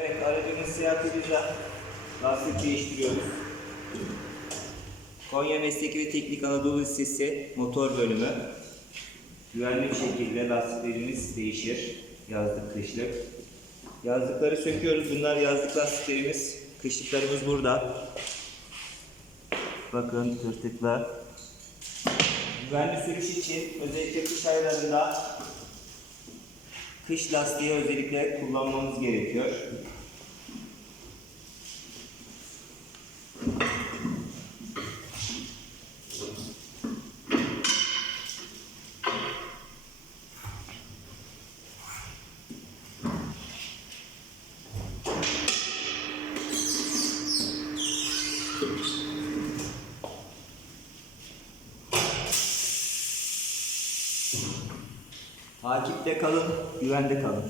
Evet aracımız Seat Ibiza. Lastik değiştiriyoruz. Konya Mesleki ve Teknik Anadolu Lisesi motor bölümü. Güvenli bir şekilde lastiklerimiz değişir. Yazlık kışlık. Yazlıkları söküyoruz. Bunlar yazlık lastiklerimiz. Kışlıklarımız burada. Bakın tırtıklar. Güvenli sürüş için özellikle kış aylarında kış lastiği özellikle kullanmamız gerekiyor. Takipte kalın, güvende kalın.